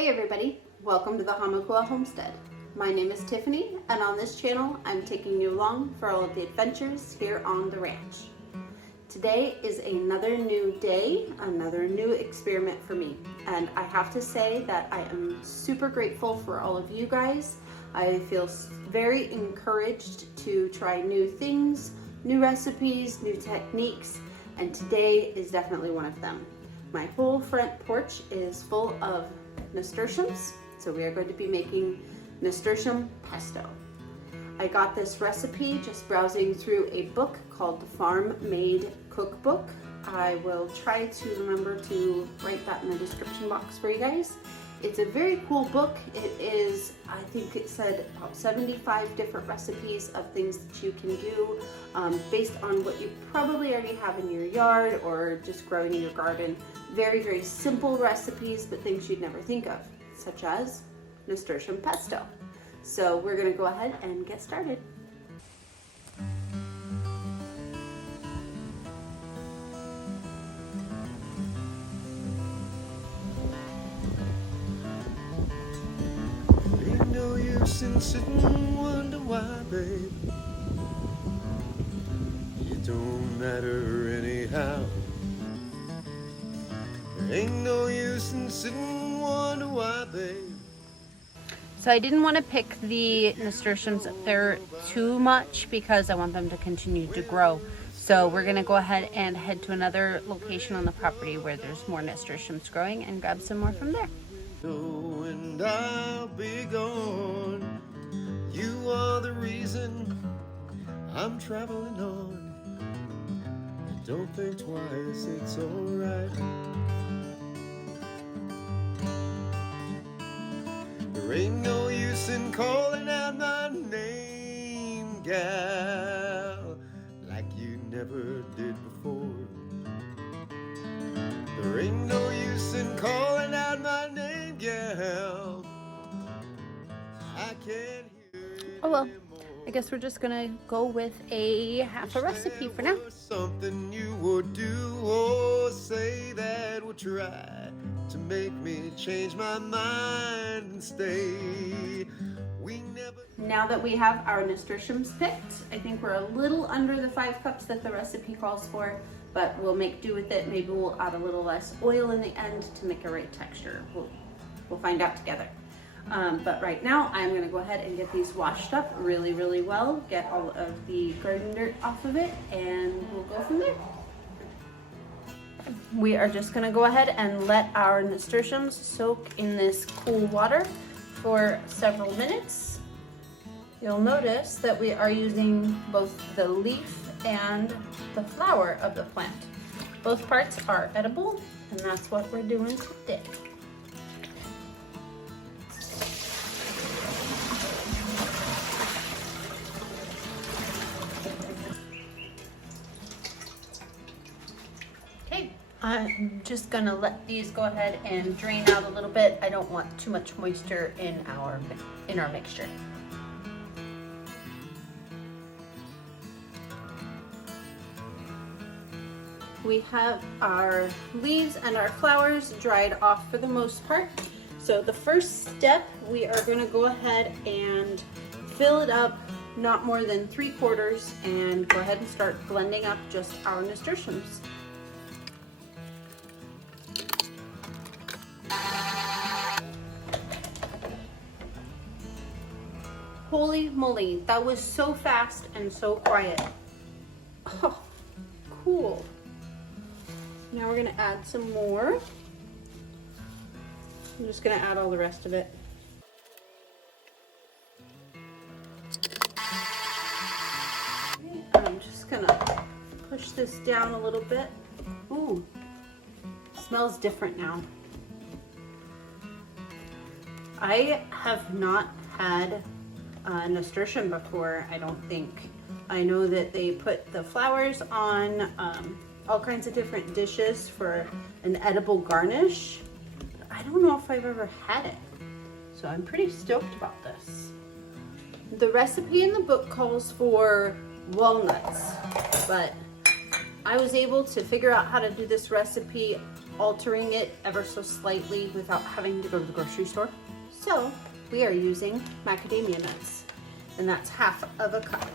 Hey everybody, welcome to the Hamakua Homestead. My name is Tiffany, and on this channel I'm taking you along for all of the adventures here on the ranch. Today is another new day, another new experiment for me, and I have to say that I am super grateful for all of you guys. I feel very encouraged to try new things, new recipes, new techniques, and today is definitely one of them. My whole front porch is full of nasturtiums, so we are going to be making Nasturtium Pesto. I got this recipe just browsing through a book called the Made Cookbook. I will try to remember to write that in the description box for you guys. It's a very cool book. It is, I think it said about 75 different recipes of things that you can do based on what you probably already have in your yard or just growing in your garden. Very, very simple recipes, but things you'd never think of, such as Nasturtium Pesto. So we're gonna go ahead and get started. Ain't no use in sitting and wonder why, babe. You don't matter anyhow. There ain't no use in sitting and wonder why, babe. So I didn't want to pick the nasturtiums there too much because I want them to continue to grow. So we're gonna go ahead and head to another location on the property where there's more nasturtiums growing and grab some more from there. No, and I'll be gone. You are the reason I'm traveling on. Don't think twice, it's alright. There ain't no use in calling out my name, gal, like you never did before. There ain't no use in calling out my name, gal. I can't hear it Oh well, anymore. I guess we're just gonna go with a half a recipe for now. Something you would do or say that would try to make me change my mind and stay. We never. Now that we have our nasturtiums picked, I think we're a little under the 5 cups that the recipe calls for, but we'll make do with it. Maybe we'll add a little less oil in the end to make a right texture. We'll find out together. But right now I'm gonna go ahead and get these washed up really, really well, get all of the garden dirt off of it, and we'll go from there. We are just gonna go ahead and let our nasturtiums soak in this cool water for several minutes. You'll notice that we are using both the leaf and the flower of the plant. Both parts are edible, and that's what we're doing today. Okay, I'm just gonna let these go ahead and drain out a little bit. I don't want too much moisture in our mixture. We have our leaves and our flowers dried off for the most part. So the first step, we are going to go ahead and fill it up not more than 3/4 and go ahead and start blending up just our nasturtiums. Holy moly, that was so fast and so quiet. Oh, cool. Now we're gonna add some more. I'm just gonna add all the rest of it. Okay, I'm just gonna push this down a little bit. Ooh, smells different now. I have not had nasturtium before, I don't think. I know that they put the flowers on all kinds of different dishes for an edible garnish. I don't know if I've ever had it, so I'm pretty stoked about this. The recipe in the book calls for walnuts, but I was able to figure out how to do this recipe, altering it ever so slightly without having to go to the grocery store. So we are using macadamia nuts, and that's half of a cup.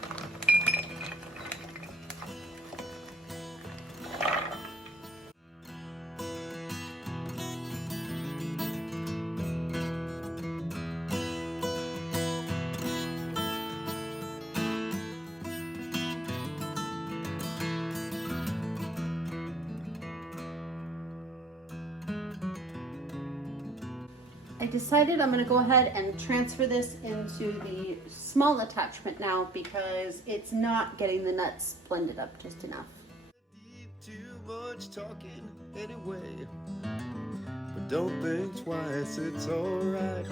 I decided I'm going to go ahead and transfer this into the small attachment now because it's not getting the nuts blended up just enough. Too much talking anyway, but don't think twice, it's alright.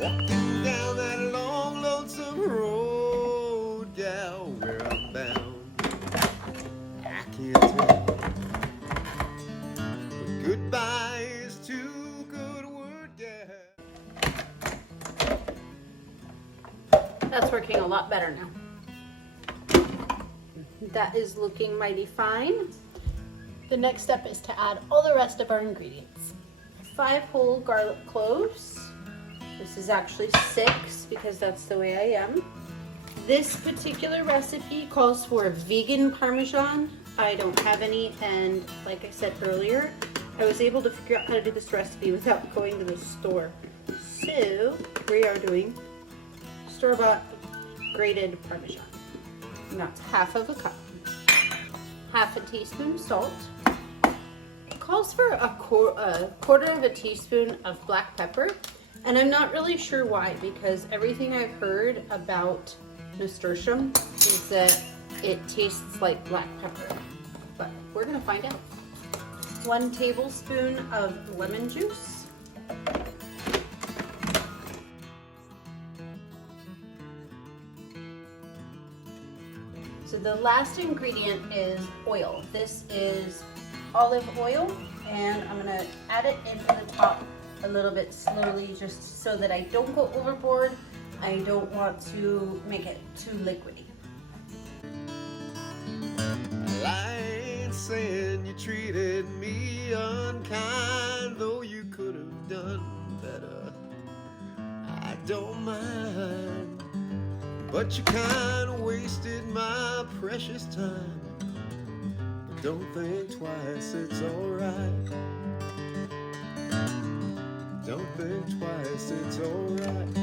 Walking down that long, lonesome road, gal, where I'm bound, I can't tell. But goodbye is too good a word, gal. That's working a lot better now. That is looking mighty fine. The next step is to add all the rest of our ingredients. 5 whole garlic cloves. This is actually 6 because that's the way I am. This particular recipe calls for vegan Parmesan. I don't have any, and like I said earlier, I was able to figure out how to do this recipe without going to the store. So we are doing store-bought grated Parmesan. And that's half of a cup. Half a teaspoon salt. It calls for a quarter of a teaspoon of black pepper. And I'm not really sure why, because everything I've heard about nasturtium is that it tastes like black pepper. But we're gonna find out. 1 tablespoon of lemon juice. So the last ingredient is oil. This is olive oil, and I'm gonna add it into the top a little bit slowly just so that I don't go overboard. I don't want to make it too liquidy. I ain't saying you treated me unkind, though you could have done better. I don't mind, but you kinda wasted my precious time. But don't think twice, it's alright. Don't think twice, it's alright.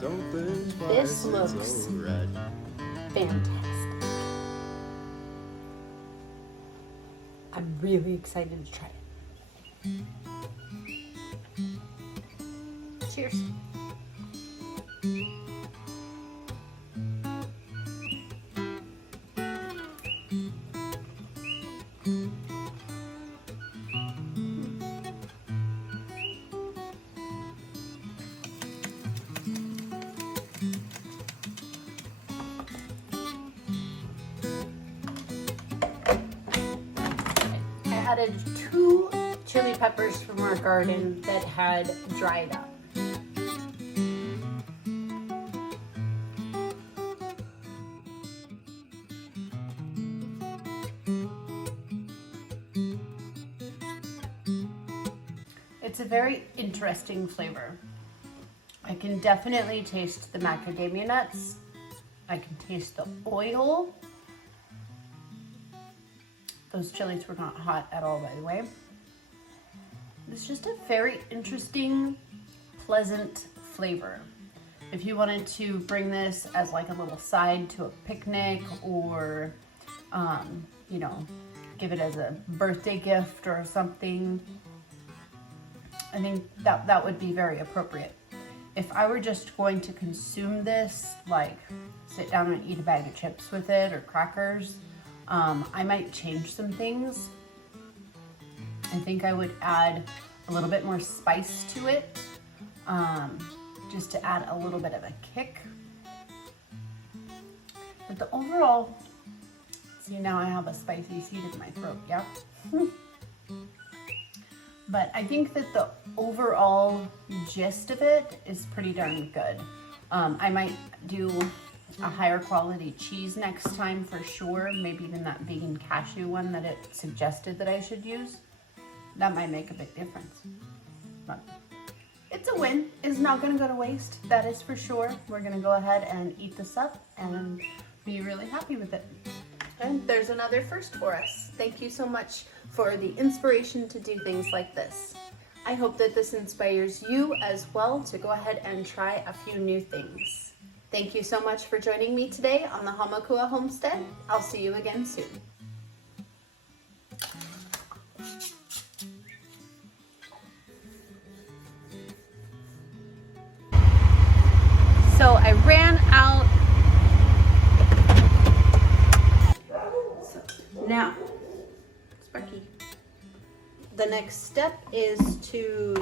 Don't think twice, This looks it's alright. fantastic. I'm really excited to try it. Cheers. I added 2 chili peppers from our garden that had dried up. It's a very interesting flavor. I can definitely taste the macadamia nuts. I can taste the oil. Those chilies were not hot at all, by the way. It's just a very interesting, pleasant flavor. If you wanted to bring this as like a little side to a picnic, or, you know, give it as a birthday gift or something, I think that would be very appropriate. If I were just going to consume this, like sit down and eat a bag of chips with it or crackers, I might change some things. I think I would add a little bit more spice to it, just to add a little bit of a kick. But the overall, see, now I have a spicy seed in my throat, yeah? But I think that the overall gist of it is pretty darn good. I might do a higher quality cheese next time for sure. Maybe even that vegan cashew one that it suggested that I should use. That might make a big difference. But it's a win. It's not gonna go to waste, that is for sure. We're gonna go ahead and eat this up and be really happy with it. And there's another first for us. Thank you so much for the inspiration to do things like this. I hope that this inspires you as well to go ahead and try a few new things. Thank you so much for joining me today on the Hamakua Homestead. I'll see you again soon. So I ran out. So now, Frankie, the next step is to